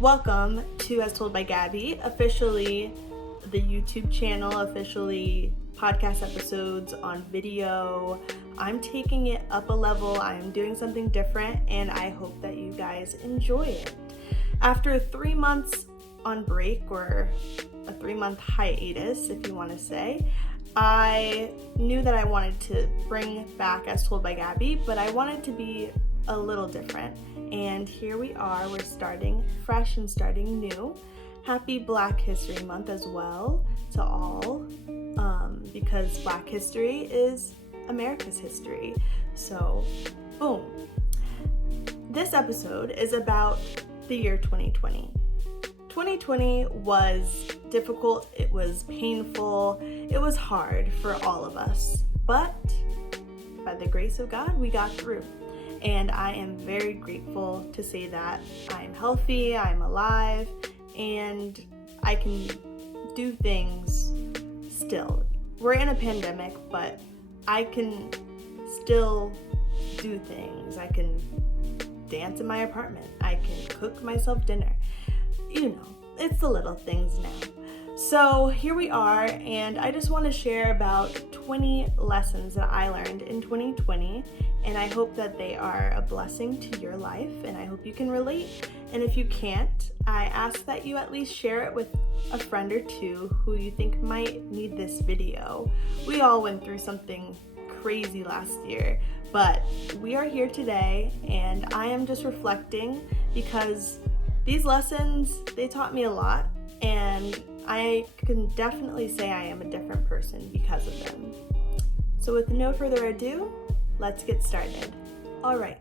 Welcome to As Told by Gabby, officially the YouTube channel, officially podcast episodes on video. I'm taking it up a level. I'm doing something different, and I hope that you guys enjoy it. After 3 months on break, or a 3-month hiatus, if you want to say, I knew that I wanted to bring back As Told by Gabby, but I wanted to be a little different. And here we are, we're starting fresh and starting new. Happy Black History Month as well to all, because Black history is America's history. So, boom. This episode is about the year 2020. 2020 was difficult, it was painful, it was hard for all of us, but by the grace of God, we got through. And I am very grateful to say that I'm healthy, I'm alive, and I can do things still. We're in a pandemic, but I can still do things. I can dance in my apartment. I can cook myself dinner. You know, it's the little things now. So here we are, and I just want to share about 20 lessons that I learned in 2020, and I hope that they are a blessing to your life, and I hope you can relate. And if you can't, I ask that you at least share it with a friend or two who you think might need this video. We all went through something crazy last year, but we are here today, and I am just reflecting because these lessons, they taught me a lot, and I can definitely say I am a different person because of them. So with no further ado, let's get started. All right,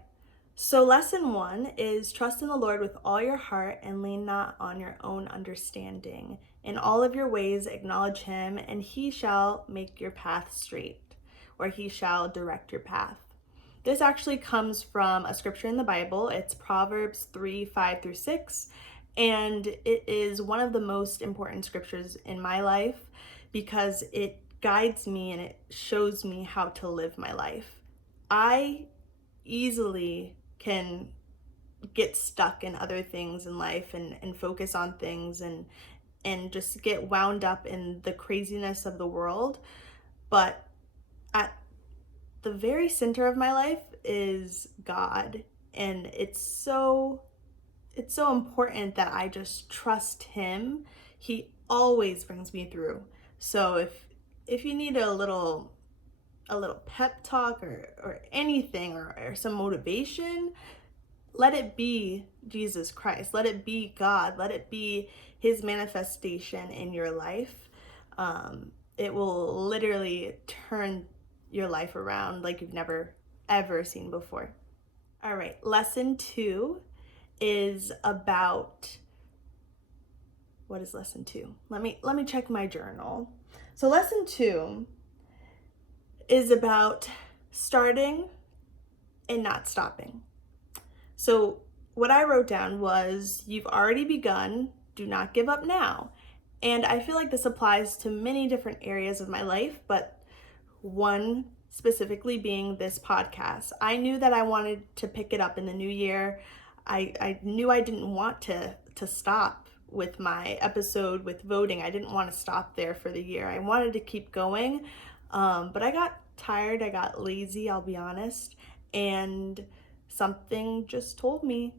so lesson 1 is trust in the Lord with all your heart and lean not on your own understanding. In all of your ways acknowledge him, and he shall make your path straight, or he shall direct your path. This actually comes from a scripture in the Bible. It's Proverbs 3:5-6. And it is one of the most important scriptures in my life because it guides me and it shows me how to live my life. I easily can get stuck in other things in life and focus on things and just get wound up in the craziness of the world. But at the very center of my life is God, and it's so important that I just trust him. He always brings me through. So if you need a little pep talk or anything or some motivation, let it be Jesus Christ. Let it be God. Let it be his manifestation in your life. It will literally turn your life around like you've never ever seen before. All right, lesson 2 is about, what is lesson 2? Let me check my journal. So lesson 2 is about starting and not stopping. So what I wrote down was, you've already begun, do not give up now. And I feel like this applies to many different areas of my life, but one specifically being this podcast. I knew that I wanted to pick it up in the new year. I knew I didn't want to stop with my episode with voting. I didn't want to stop there for the year. I wanted to keep going, but I got tired. I got lazy, I'll be honest, and something just told me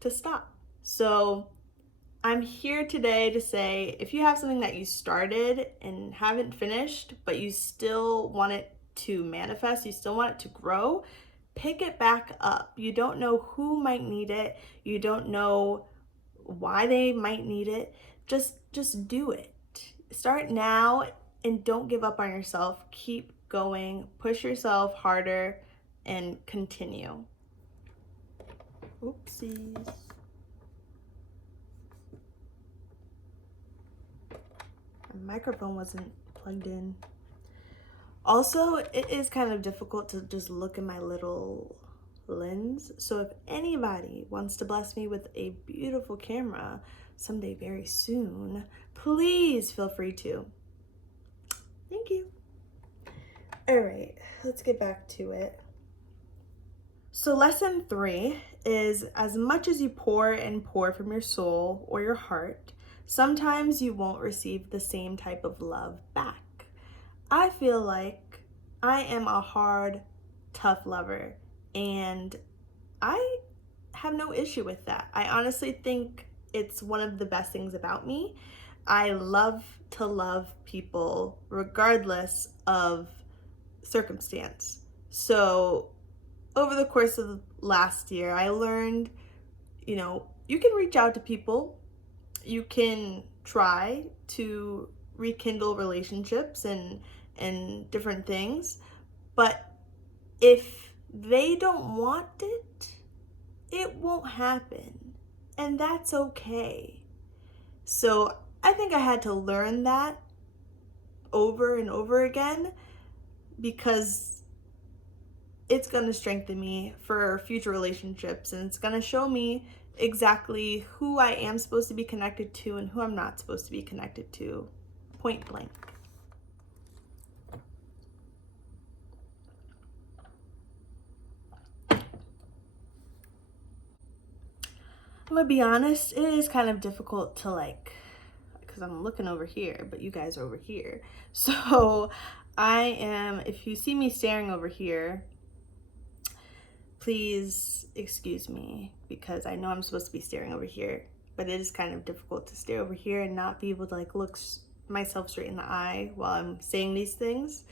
to stop. So I'm here today to say, if you have something that you started and haven't finished, but you still want it to manifest, you still want it to grow, pick it back up. You don't know who might need it. You don't know why they might need it. Just do it. Start now and don't give up on yourself. Keep going. Push yourself harder and continue. Oopsies. My microphone wasn't plugged in. Also, it is kind of difficult to just look in my little lens. So if anybody wants to bless me with a beautiful camera someday very soon, please feel free to. Thank you. All right, let's get back to it. So lesson 3 is, as much as you pour and pour from your soul or your heart, sometimes you won't receive the same type of love back. I feel like I am a hard, tough lover, and I have no issue with that. I honestly think it's one of the best things about me. I love to love people regardless of circumstance. So over the course of last year, I learned, you can reach out to people, you can try to rekindle relationships and different things, but if they don't want it, it won't happen. And that's okay. So I think I had to learn that over and over again, because it's going to strengthen me for future relationships, and it's going to show me exactly who I am supposed to be connected to and who I'm not supposed to be connected to, point blank. I'm gonna be honest, it is kind of difficult to because I'm looking over here, but you guys are over here. So if you see me staring over here, please excuse me, because I know I'm supposed to be staring over here, but it is kind of difficult to stare over here and not be able to look myself straight in the eye while I'm saying these things.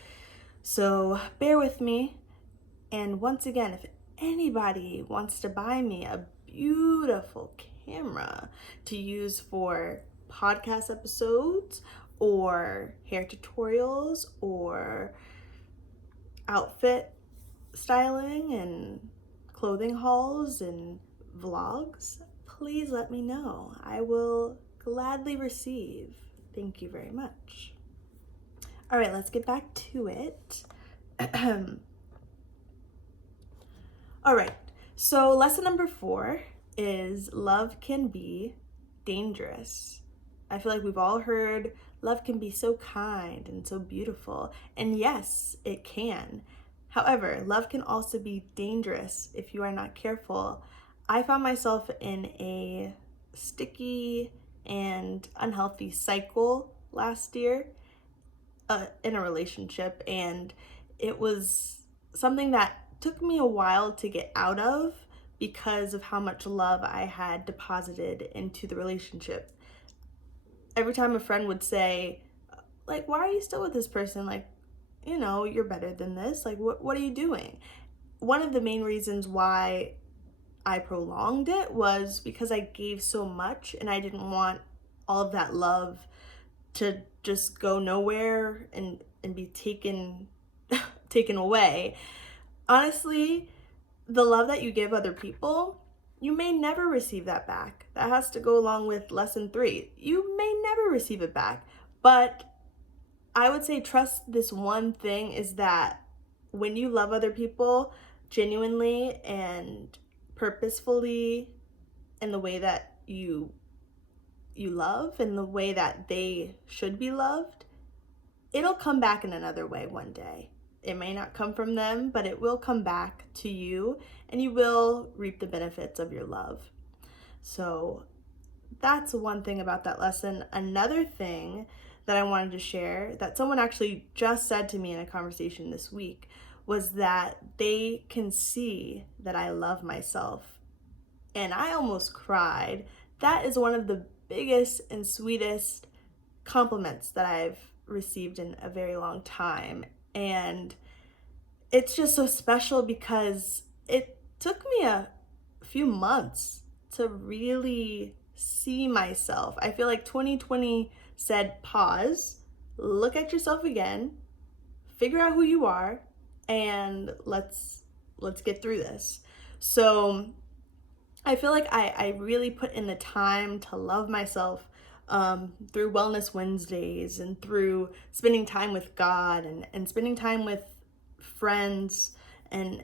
So bear with me. And once again, if anybody wants to buy me a beautiful camera to use for podcast episodes or hair tutorials or outfit styling and clothing hauls and vlogs, please let me know. I will gladly receive. Thank you very much. All right, let's get back to it. All right, so lesson number 4 is love can be dangerous. I feel like we've all heard love can be so kind and so beautiful, and yes, it can. However, love can also be dangerous if you are not careful. I found myself in a sticky and unhealthy cycle last year in a relationship, and it was something that took me a while to get out of because of how much love I had deposited into the relationship. Every time a friend would say, why are you still with this person? You're better than this. What are you doing? One of the main reasons why I prolonged it was because I gave so much and I didn't want all of that love to just go nowhere and be taken away. Honestly, the love that you give other people, you may never receive that back. That has to go along with lesson 3. You may never receive it back, but I would say trust this one thing, is that when you love other people genuinely and purposefully, in the way that you love, in the way that they should be loved, it'll come back in another way one day. It may not come from them, but it will come back to you, and you will reap the benefits of your love. So that's one thing about that lesson. Another thing that I wanted to share that someone actually just said to me in a conversation this week was that they can see that I love myself. And I almost cried. That is one of the biggest and sweetest compliments that I've received in a very long time. And it's just so special because it took me a few months to really see myself. I feel like 2020 said, pause, look at yourself again, figure out who you are, and let's get through this. So I feel like I really put in the time to love myself through Wellness Wednesdays and through spending time with God and spending time with friends and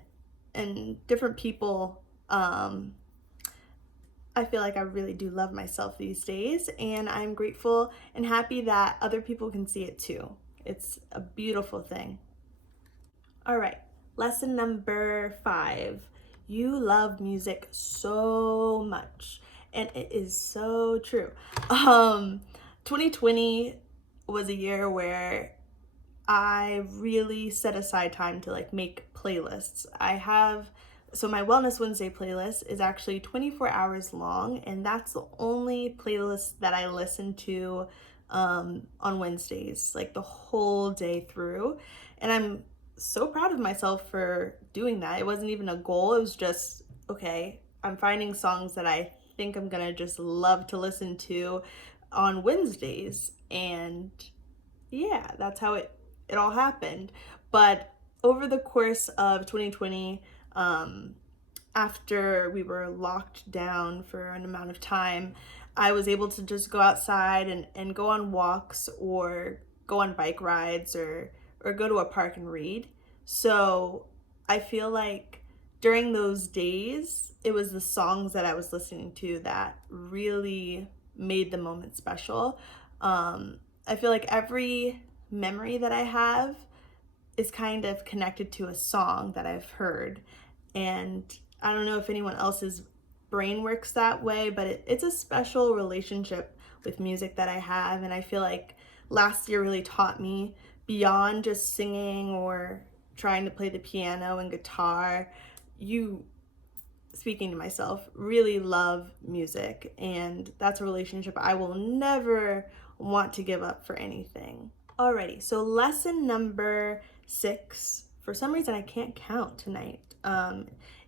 different people. I feel like I really do love myself these days, and I'm grateful and happy that other people can see it too. It's a beautiful thing. All right, lesson number 5. you love music so much. And it is so true. 2020 was a year where I really set aside time to like make playlists. So my Wellness Wednesday playlist is actually 24 hours long, and that's the only playlist that I listen to on Wednesdays, like the whole day through. And I'm so proud of myself for doing that. It wasn't even a goal, it was just, okay, I'm finding songs that I think I'm gonna just love to listen to on Wednesdays. And yeah, that's how it all happened. But over the course of 2020, after we were locked down for an amount of time, I was able to just go outside and go on walks or go on bike rides or go to a park and read. So I feel like during those days, it was the songs that I was listening to that really made the moment special. I feel like every memory that I have is kind of connected to a song that I've heard. And I don't know if anyone else's brain works that way, but it's a special relationship with music that I have. And I feel like last year really taught me beyond just singing or trying to play the piano and guitar. You, speaking to myself, really love music. And that's a relationship I will never want to give up for anything. Alrighty, so lesson number 6. For some reason, I can't count tonight.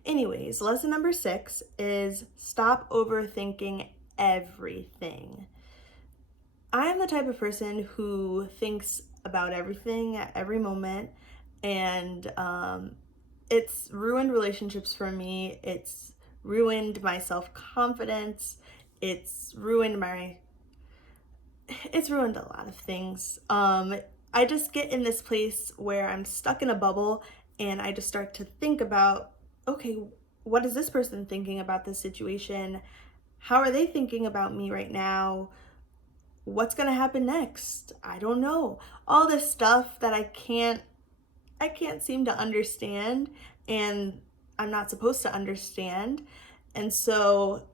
Anyways, lesson number 6 is stop overthinking everything. I am the type of person who thinks about everything at every moment, and it's ruined relationships for me. It's ruined my self-confidence. It's ruined a lot of things. I just get in this place where I'm stuck in a bubble and I just start to think about, okay, what is this person thinking about this situation? How are they thinking about me right now? What's gonna happen next? I don't know. All this stuff that I can't seem to understand, and I'm not supposed to understand. And so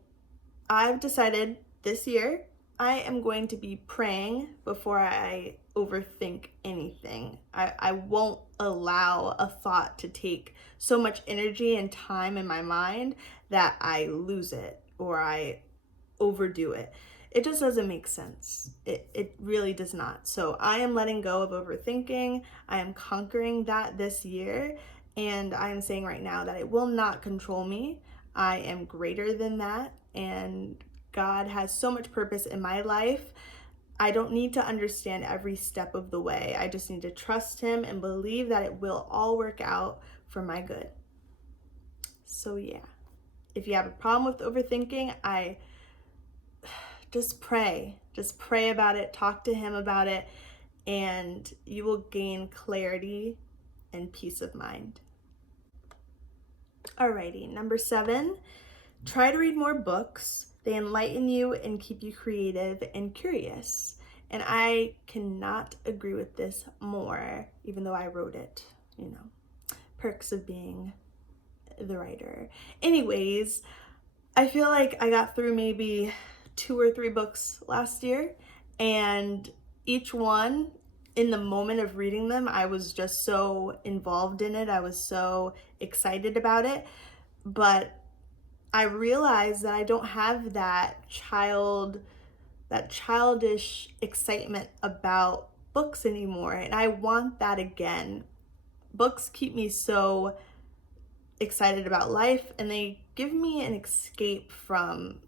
I've decided this year I am going to be praying before I overthink anything. I won't allow a thought to take so much energy and time in my mind that I lose it or I overdo it. It just doesn't make sense. It really does not. So I am letting go of overthinking. I am conquering that this year. And I am saying right now that it will not control me. I am greater than that. And God has so much purpose in my life. I don't need to understand every step of the way. I just need to trust Him and believe that it will all work out for my good. So yeah, if you have a problem with overthinking, just pray about it, talk to Him about it, and you will gain clarity and peace of mind. Alrighty, number 7, try to read more books. They enlighten you and keep you creative and curious. And I cannot agree with this more, even though I wrote it, perks of being the writer. Anyways, I feel like I got through maybe 2 or 3 books last year, and each one, in the moment of reading them, I was just so involved in it. I was so excited about it. But I realized that I don't have that childish excitement about books anymore, and I want that again. Books keep me so excited about life, and they give me an escape from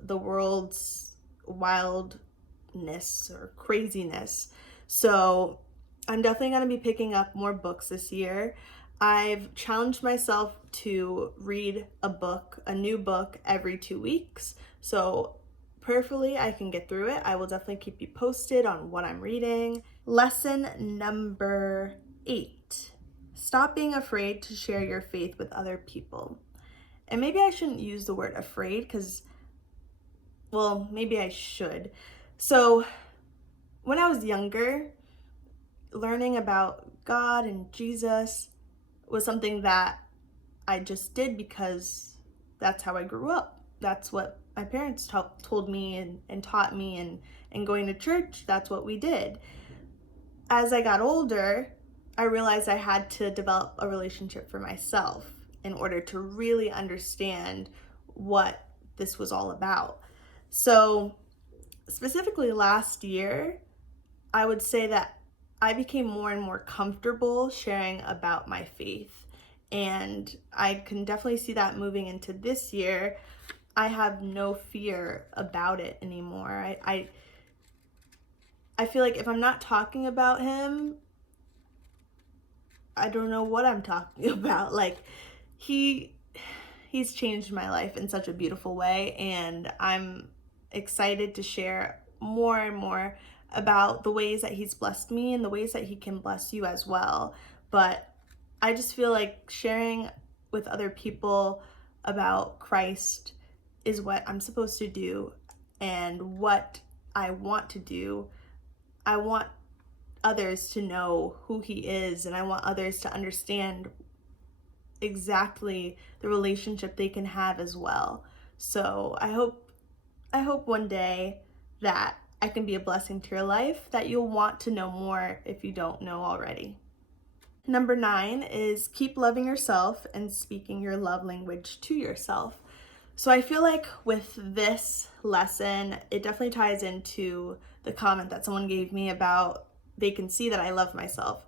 the world's wildness or craziness. So I'm definitely going to be picking up more books this year. I've challenged myself to read a new book every 2 weeks. So prayerfully I can get through it. I will definitely keep you posted on what I'm reading. Lesson number 8. Stop being afraid to share your faith with other people. And maybe I shouldn't use the word afraid because, well, maybe I should. So when I was younger, learning about God and Jesus was something that I just did because that's how I grew up. That's what my parents told me and taught me, and going to church, that's what we did. As I got older, I realized I had to develop a relationship for myself in order to really understand what this was all about. So, specifically last year, I would say that I became more and more comfortable sharing about my faith. And I can definitely see that moving into this year. I have no fear about it anymore. I feel like if I'm not talking about him, I don't know what I'm talking about. Like, he's changed my life in such a beautiful way, and I'm excited to share more and more about the ways that he's blessed me and the ways that he can bless you as well. But I just feel like sharing with other people about Christ is what I'm supposed to do and what I want to do. I want others to know who he is, and I want others to understand exactly the relationship they can have as well. So I hope one day that I can be a blessing to your life, that you'll want to know more if you don't know already. Number 9 is keep loving yourself and speaking your love language to yourself. So I feel like with this lesson, it definitely ties into the comment that someone gave me about they can see that I love myself.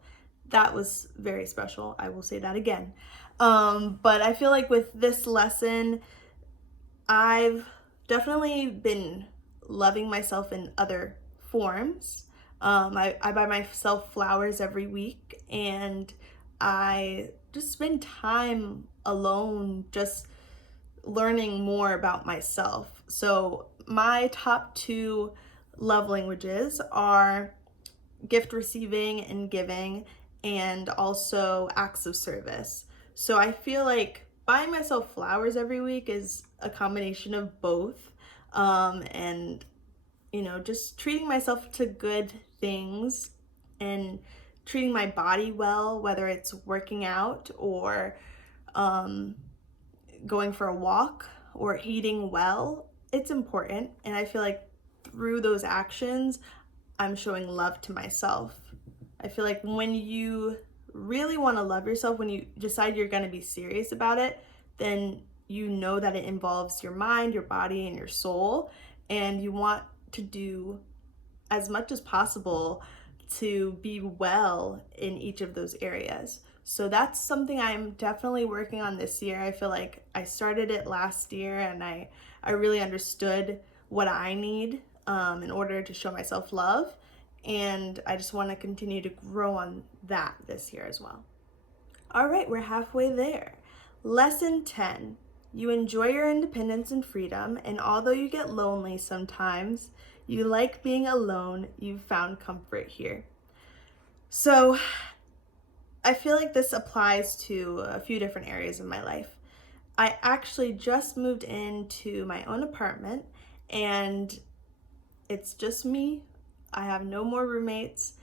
That was very special. I will say that again. But I feel like with this lesson, I've definitely been loving myself in other forms. I buy myself flowers every week, and I just spend time alone, just learning more about myself. So my top 2 love languages are gift receiving and giving, and also acts of service. So I feel like buying myself flowers every week is a combination of both. And just treating myself to good things and treating my body well, whether it's working out or going for a walk or eating well, it's important. And I feel like through those actions, I'm showing love to myself. I feel like when you really want to love yourself, when you decide you're going to be serious about it, then you know that it involves your mind, your body, and your soul. And you want to do as much as possible to be well in each of those areas. So that's something I'm definitely working on this year. I feel like I started it last year, and I really understood what I need in order to show myself love. And I just want to continue to grow on that this year as well. All right, we're halfway there. Lesson 10. You enjoy your independence and freedom, and although you get lonely sometimes, you like being alone, you've found comfort here. So I feel like this applies to a few different areas of my life. I actually just moved into my own apartment, and it's just me. I have no more roommates.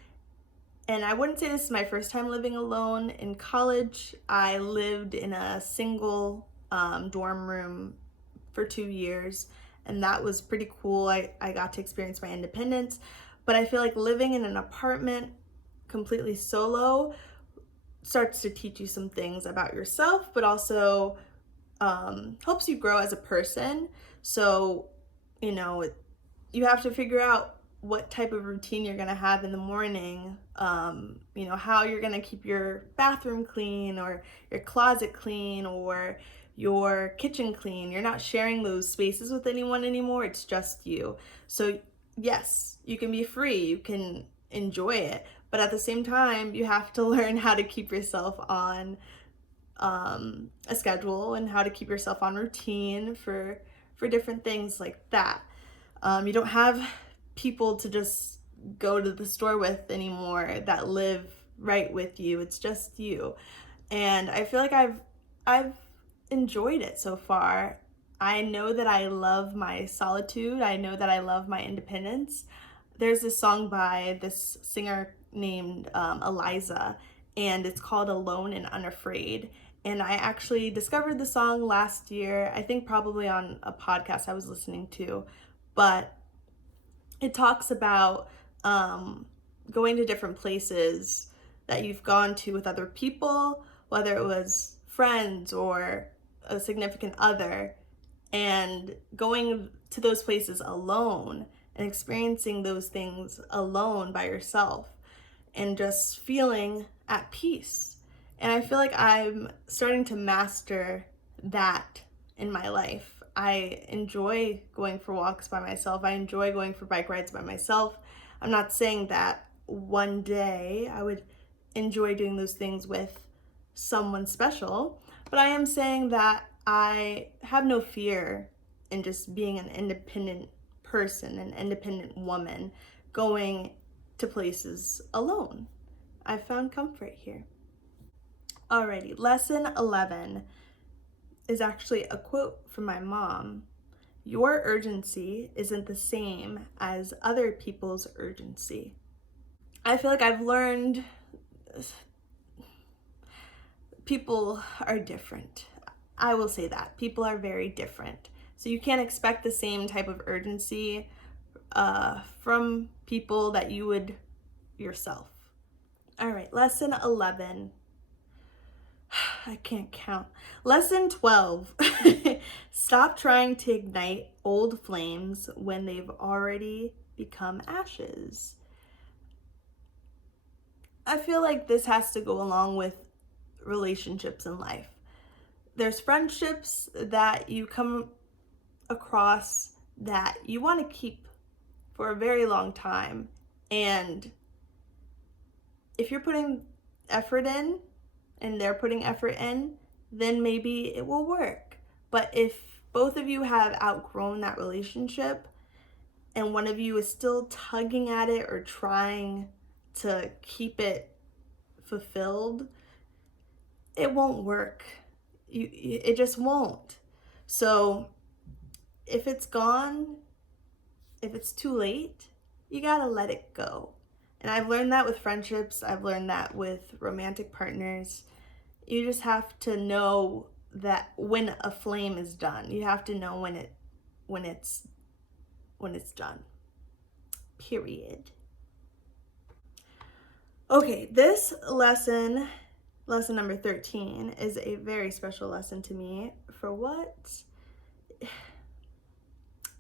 And I wouldn't say this is my first time living alone. In college, I lived in a single dorm room for 2 years, and that was pretty cool. I got to experience my independence, but I feel like living in an apartment completely solo starts to teach you some things about yourself, but also helps you grow as a person. So, you have to figure out what type of routine you're gonna have in the morning, how you're gonna keep your bathroom clean or your closet clean or your kitchen clean. You're not sharing those spaces with anyone anymore, it's just you. So yes, you can be free, you can enjoy it, but at the same time, you have to learn how to keep yourself on a schedule and how to keep yourself on routine for different things like that. You don't have people to just go to the store with anymore that live right with you. It's just you. And I feel like I've enjoyed it so far. I know that I love my solitude. I know that I love my independence. There's this song by this singer named Eliza, and it's called Alone and Unafraid. And I actually discovered the song last year, I think probably on a podcast I was listening to, but it talks about going to different places that you've gone to with other people, whether it was friends or a significant other, and going to those places alone and experiencing those things alone by yourself and just feeling at peace. And I feel like I'm starting to master that in my life. I enjoy going for walks by myself. I enjoy going for bike rides by myself. I'm not saying that one day I would enjoy doing those things with someone special, but I am saying that I have no fear in just being an independent person, an independent woman, going to places alone. I found comfort here. Alrighty, lesson 11 is actually a quote from my mom. Your urgency isn't the same as other people's urgency. I feel like I've learned people are different. I will say that. People are very different. So you can't expect the same type of urgency from people that you would yourself. All right, lesson 11. I can't count. Lesson 12. Stop trying to ignite old flames when they've already become ashes. I feel like this has to go along with relationships in life. There's friendships that you come across that you want to keep for a very long time. And if you're putting effort in and they're putting effort in, then maybe it will work. But if both of you have outgrown that relationship and one of you is still tugging at it or trying to keep it fulfilled, it won't work. It just won't. So if it's gone, if it's too late, you gotta let it go. And I've learned that with friendships. I've learned that with romantic partners. You just have to know that when a flame is done. You have to know when it's done. Period. Okay, this lesson number 13, is a very special lesson to me. For what?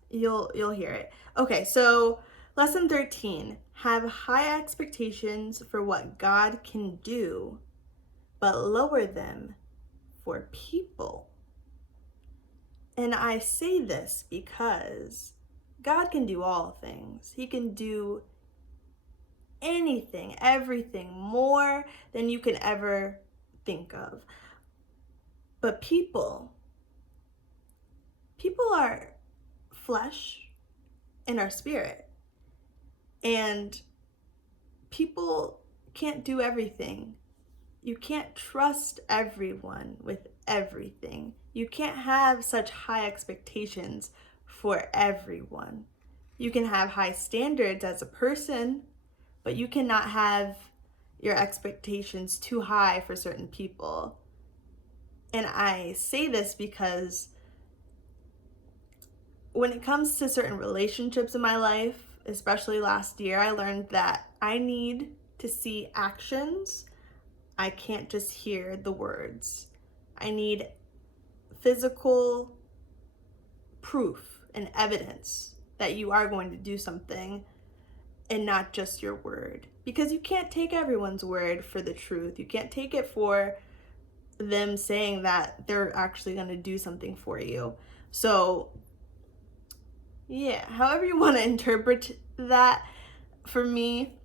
You'll hear it. Okay, so lesson 13, have high expectations for what God can do, but lower them for people. And I say this because God can do all things. He can do anything, everything, more than you can ever think of. But people are flesh and our spirit. And people can't do everything. You can't trust everyone with everything. You can't have such high expectations for everyone. You can have high standards as a person, but you cannot have your expectations too high for certain people. And I say this because when it comes to certain relationships in my life, especially last year, I learned that I need to see actions. I can't just hear the words. I need physical proof and evidence that you are going to do something and not just your word. Because you can't take everyone's word for the truth. You can't take it for them saying that they're actually going to do something for you. So, yeah, however you want to interpret that, for me,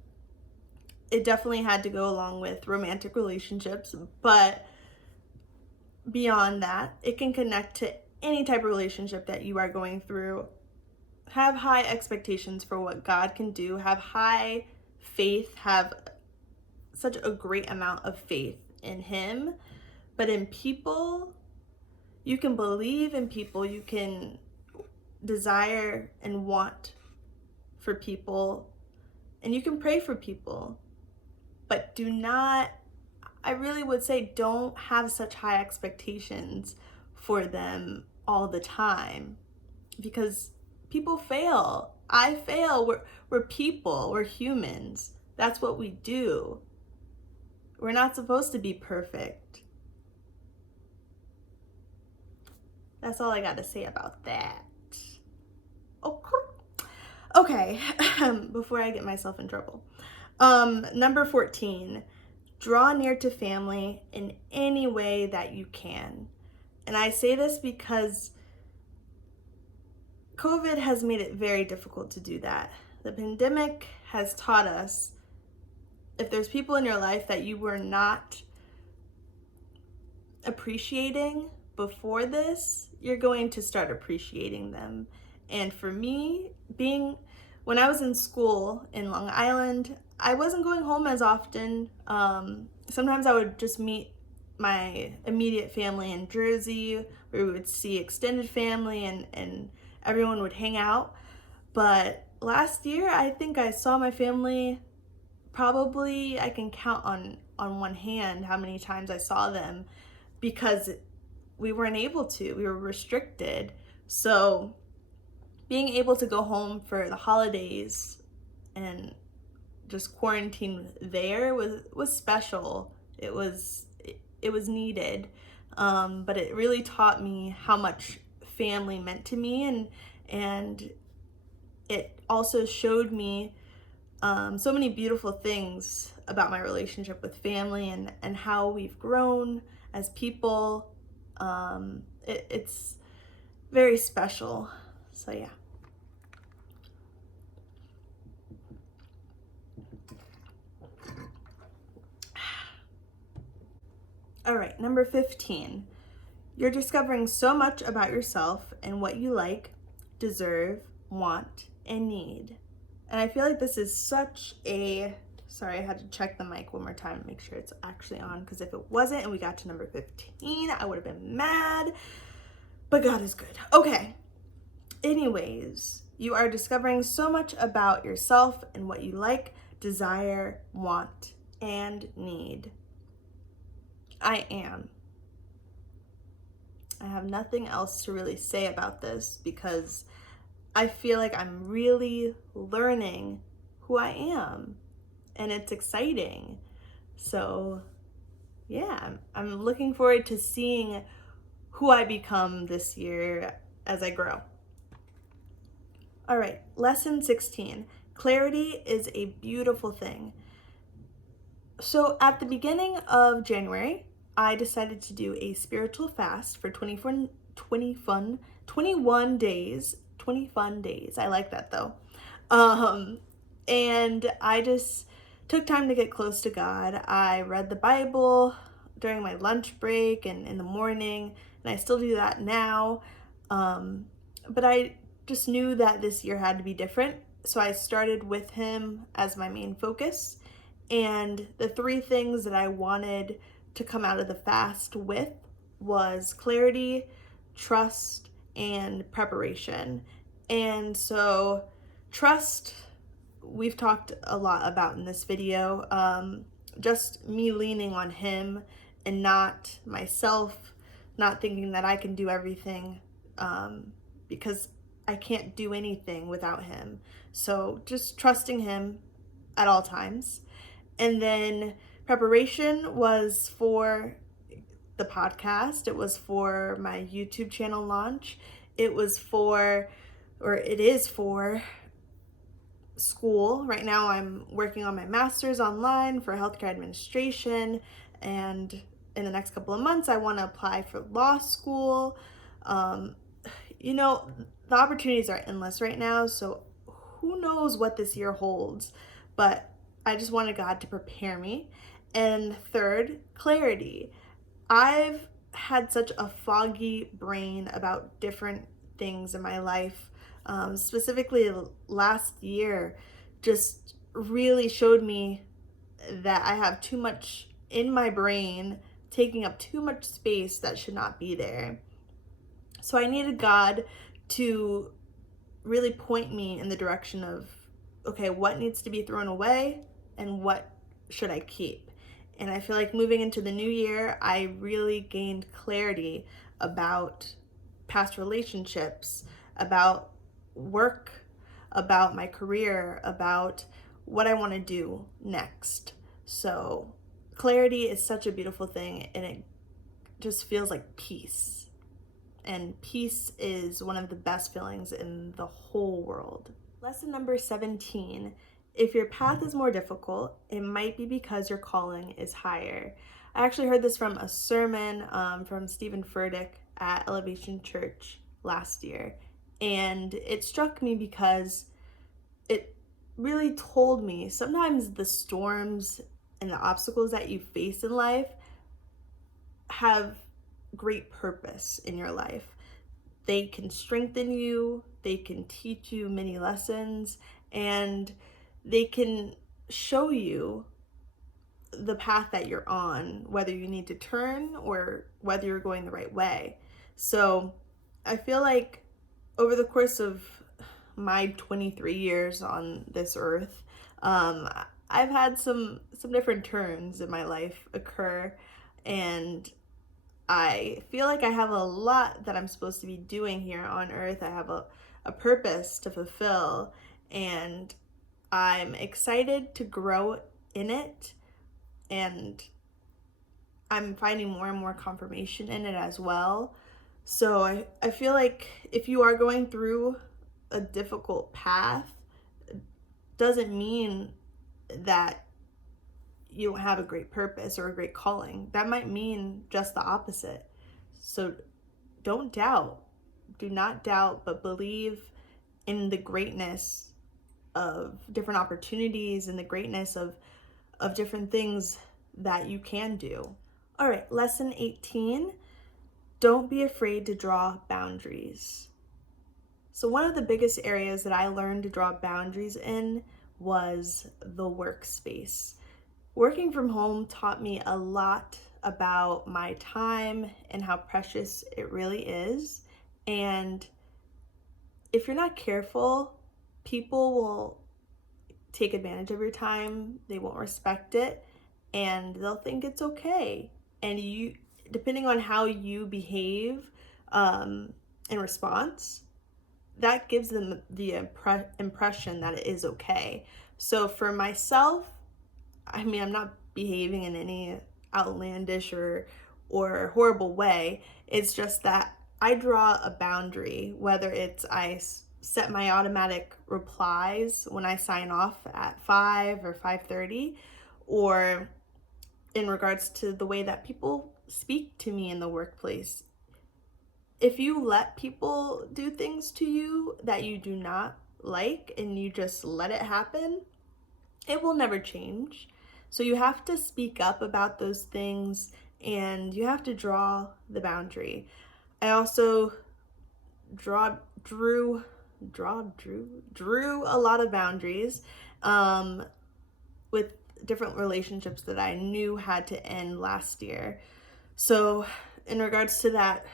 it definitely had to go along with romantic relationships, but beyond that, it can connect to any type of relationship that you are going through. Have high expectations for what God can do. Have high faith. Have such a great amount of faith in Him. But in people, you can believe in people. You can desire and want for people. And you can pray for people. But do not, I really would say don't have such high expectations for them all the time, because people fail. I fail. We're people. We're humans. That's what we do. We're not supposed to be perfect. That's all I got to say about that. Okay, before I get myself in trouble. Number 14, draw near to family in any way that you can. And I say this because COVID has made it very difficult to do that. The pandemic has taught us, if there's people in your life that you were not appreciating before this, you're going to start appreciating them. And for me, when I was in school in Long Island, I wasn't going home as often. Sometimes I would just meet my immediate family in Jersey, where we would see extended family and everyone would hang out. But last year, I think I saw my family, probably I can count on one hand how many times I saw them, because we weren't able to. We were restricted. So being able to go home for the holidays and just quarantine there was special. It was needed, but it really taught me how much family meant to me, and it also showed me so many beautiful things about my relationship with family and how we've grown as people. It's very special. So yeah. All right, number 15. You're discovering so much about yourself and what you like, deserve, want, and need. And I feel like this is such a... Sorry, I had to check the mic one more time, make sure it's actually on, because if it wasn't and we got to number 15, I would have been mad. But God is good. Okay. Anyways, you are discovering so much about yourself and what you like, desire, want, and need. I am. I have nothing else to really say about this, because I feel like I'm really learning who I am, and it's exciting. So yeah, I'm looking forward to seeing who I become this year as I grow. All right, lesson 16. Clarity is a beautiful thing. So at the beginning of January, I decided to do a spiritual fast for 21 days. 20 fun days. I like that though. And I just took time to get close to God. I read the Bible during my lunch break and in the morning, and I still do that now. But I just knew that this year had to be different. So I started with Him as my main focus. And the 3 things that I wanted to come out of the fast with was clarity, trust, and preparation. And so trust, we've talked a lot about in this video. Just me leaning on Him and not myself, not thinking that I can do everything, because I can't do anything without Him. So just trusting Him at all times. And then preparation was for the podcast. It was for my YouTube channel launch. It is for school. Right now I'm working on my master's online for healthcare administration, and in the next couple of months I want to apply for law school. The opportunities are endless right now, so who knows what this year holds, but I just wanted God to prepare me. And third, clarity. I've had such a foggy brain about different things in my life. Specifically last year just really showed me that I have too much in my brain, taking up too much space that should not be there. So I needed God to really point me in the direction of, okay, what needs to be thrown away and what should I keep? And I feel like moving into the new year, I really gained clarity about past relationships, about work, about my career, about what I want to do next. So clarity is such a beautiful thing, and it just feels like peace. And peace is one of the best feelings in the whole world. Lesson number 17. If your path is more difficult, it might be because your calling is higher. I actually heard this from a sermon from Stephen Furtick at Elevation Church last year. And it struck me because it really told me sometimes the storms and the obstacles that you face in life have great purpose in your life. They can strengthen you, they can teach you many lessons, and they can show you the path that you're on, whether you need to turn or whether you're going the right way. So I feel like over the course of my 23 years on this earth, I've had some different turns in my life occur, and I feel like I have a lot that I'm supposed to be doing here on earth. I have a purpose to fulfill, and I'm excited to grow in it, and I'm finding more and more confirmation in it as well. So I feel like if you are going through a difficult path, it doesn't mean that you don't have a great purpose or a great calling. That might mean just the opposite. So don't doubt. Do not doubt, but believe in the greatness of different opportunities and the greatness of different things that you can do. All right, lesson 18. Don't be afraid to draw boundaries. So one of the biggest areas that I learned to draw boundaries in was the workspace. Working from home taught me a lot about my time and how precious it really is. And if you're not careful, people will take advantage of your time, they won't respect it, and they'll think it's okay. And you, depending on how you behave in response, that gives them the impression that it is okay. So for myself, I mean, I'm not behaving in any outlandish or horrible way. It's just that I draw a boundary, whether it's I set my automatic replies when I sign off at 5 or 5:30, or in regards to the way that people speak to me in the workplace. If you let people do things to you that you do not like and you just let it happen, it will never change. So you have to speak up about those things, and you have to draw the boundary. I also drew a lot of boundaries with different relationships that I knew had to end last year. So in regards to that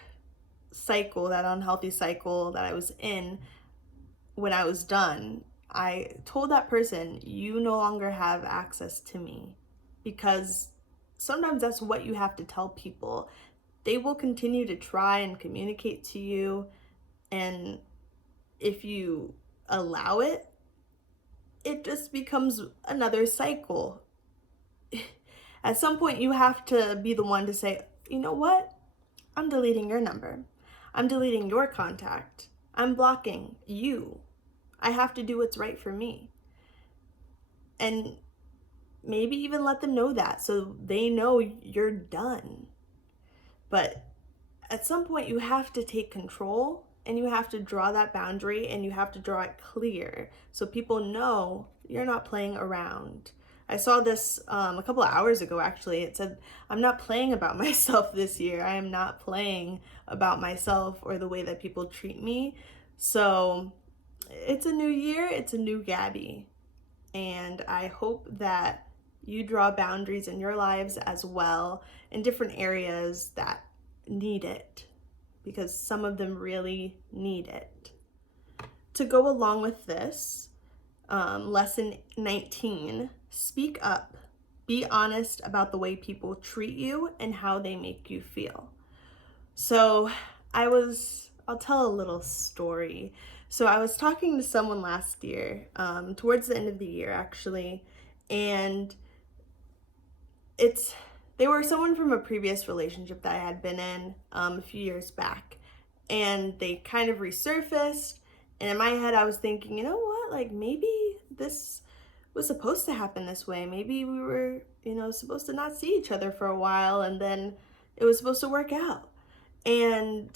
cycle, that unhealthy cycle that I was in, when I was done, I told that person, you no longer have access to me, because sometimes that's what you have to tell people. They will continue to try and communicate to you, and if you allow it, it just becomes another cycle. At some point, you have to be the one to say, you know what? I'm deleting your number. I'm deleting your contact. I'm blocking you. I have to do what's right for me. And maybe even let them know that so they know you're done. But at some point, you have to take control, and you have to draw that boundary, and you have to draw it clear so people know you're not playing around. I saw this a couple of hours ago, actually. It said, I'm not playing about myself this year. I am not playing about myself or the way that people treat me. So it's a new year, it's a new Gabby. And I hope that you draw boundaries in your lives as well in different areas that need it, because some of them really need it. To go along with this, lesson 19, speak up. Be honest about the way people treat you and how they make you feel. So I'll tell a little story. So I was talking to someone last year, towards the end of the year actually, and they were someone from a previous relationship that I had been in a few years back, and they kind of resurfaced. And in my head, I was thinking, you know what? Like, maybe this was supposed to happen this way. Maybe we were, supposed to not see each other for a while, and then it was supposed to work out. And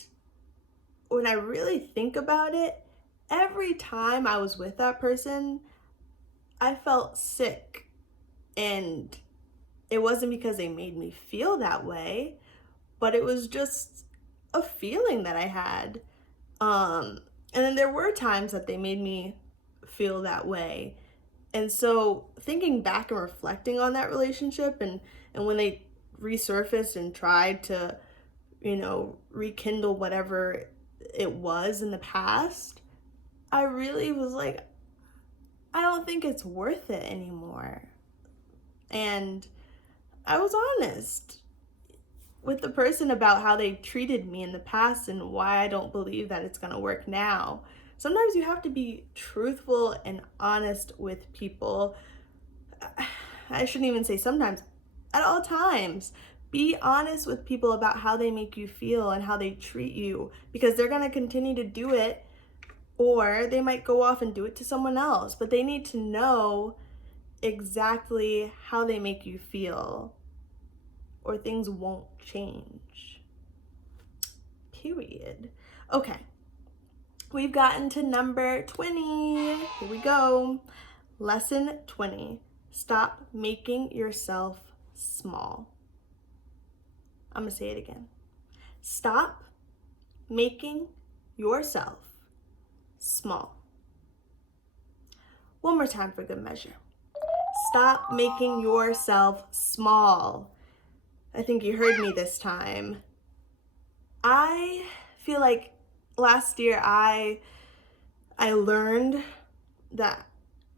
when I really think about it, every time I was with that person, I felt sick. And it wasn't because they made me feel that way, but it was just a feeling that I had. And then there were times that they made me feel that way. And so thinking back and reflecting on that relationship and when they resurfaced and tried to, rekindle whatever it was in the past, I really was like, I don't think it's worth it anymore. And I was honest with the person about how they treated me in the past and why I don't believe that it's going to work now. Sometimes you have to be truthful and honest with people. I shouldn't even say sometimes, at all times. Be honest with people about how they make you feel and how they treat you, because they're going to continue to do it, or they might go off and do it to someone else, but they need to know exactly how they make you feel, or things won't change. Period. Okay. We've gotten to number 20. Here we go. Lesson 20. Stop making yourself small. I'm going to say it again. Stop making yourself small. One more time for good measure. Stop making yourself small. I think you heard me this time. I feel like last year I learned that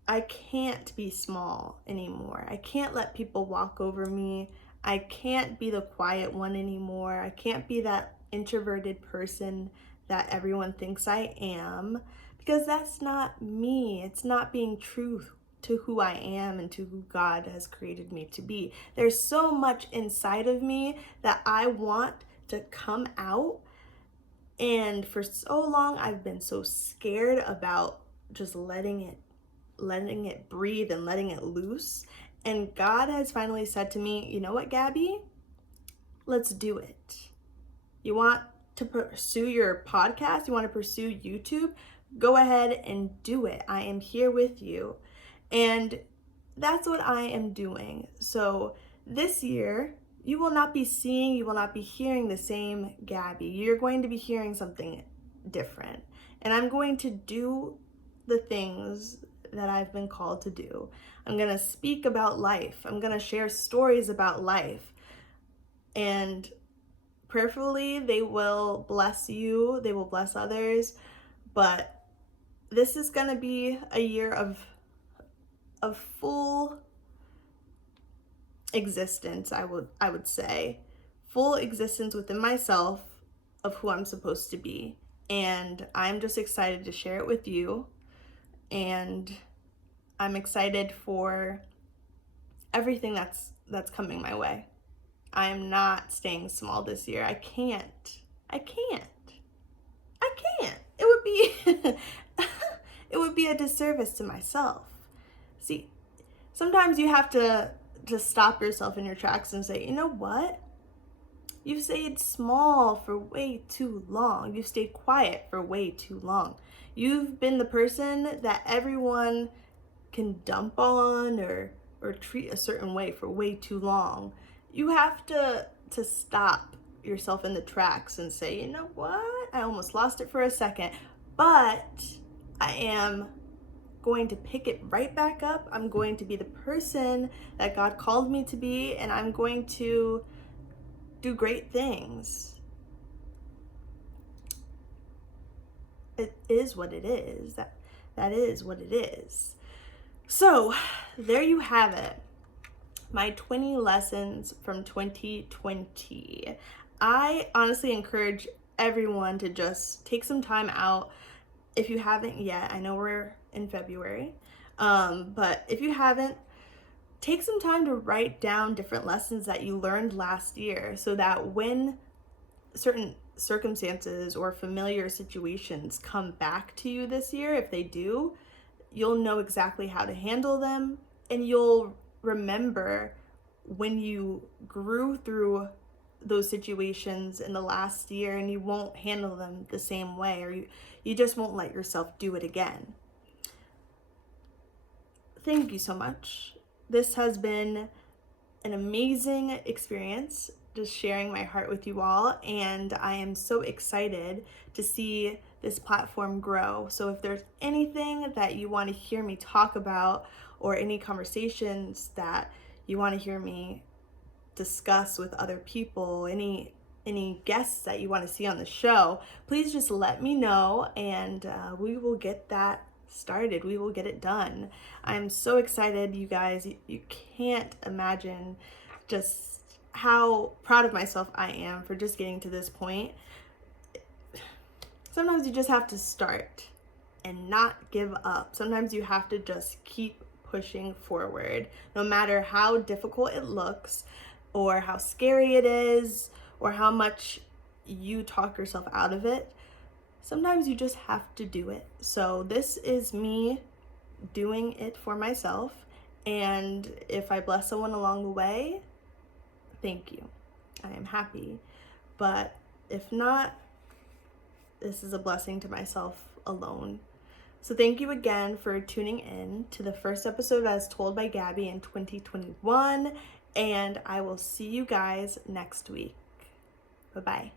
I can't be small anymore. I can't let people walk over me. I can't be the quiet one anymore. I can't be that introverted person that everyone thinks I am, because that's not me. It's not being true to who I am and to who God has created me to be. There's so much inside of me that I want to come out, and for so long I've been so scared about just letting it breathe and letting it loose. And God has finally said to me, you know what, Gabby? Let's do it. You want to pursue your podcast? You want to pursue YouTube? Go ahead and do it. I am here with you. And that's what I am doing. So this year, you will not be seeing, you will not be hearing the same Gabby. You're going to be hearing something different. And I'm going to do the things that I've been called to do. I'm going to speak about life. I'm going to share stories about life. And prayerfully, they will bless you. They will bless others. But this is going to be a year of full existence, I would say. Full existence within myself of who I'm supposed to be. And I'm just excited to share it with you. And I'm excited for everything that's coming my way. I am not staying small this year. I can't. It would be it would be a disservice to myself. See, sometimes you have to just stop yourself in your tracks and say, you know what? You've stayed small for way too long. You've stayed quiet for way too long. You've been the person that everyone can dump on or treat a certain way for way too long. You have to stop yourself in the tracks and say, you know what? I almost lost it for a second, but I am going to pick it right back up. I'm going to be the person that God called me to be, and I'm going to do great things. It is what it is. That is what it is. So there you have it. my 20 lessons from 2020. I honestly encourage everyone to just take some time out. If you haven't yet, I know we're in February, but if you haven't, take some time to write down different lessons that you learned last year so that when certain circumstances or familiar situations come back to you this year, if they do, you'll know exactly how to handle them, and you'll remember when you grew through those situations in the last year, and you won't handle them the same way, or you just won't let yourself do it again. Thank you so much. This has been an amazing experience, just sharing my heart with you all, and I am so excited to see this platform grow. So if there's anything that you want to hear me talk about, or any conversations that you want to hear me discuss with other people, any guests that you want to see on the show, please just let me know, and we will get that started. We will get it done. I'm so excited, you guys. You can't imagine just how proud of myself I am for just getting to this point. Sometimes you just have to start and not give up. Sometimes you have to just keep pushing forward, no matter how difficult it looks, or how scary it is, or how much you talk yourself out of it. Sometimes you just have to do it. So this is me doing it for myself, and if I bless someone along the way, thank you. I am happy. But if not, this is a blessing to myself alone. So thank you again for tuning in to the first episode as Told by Gabby in 2021, and I will see you guys next week. Bye-bye.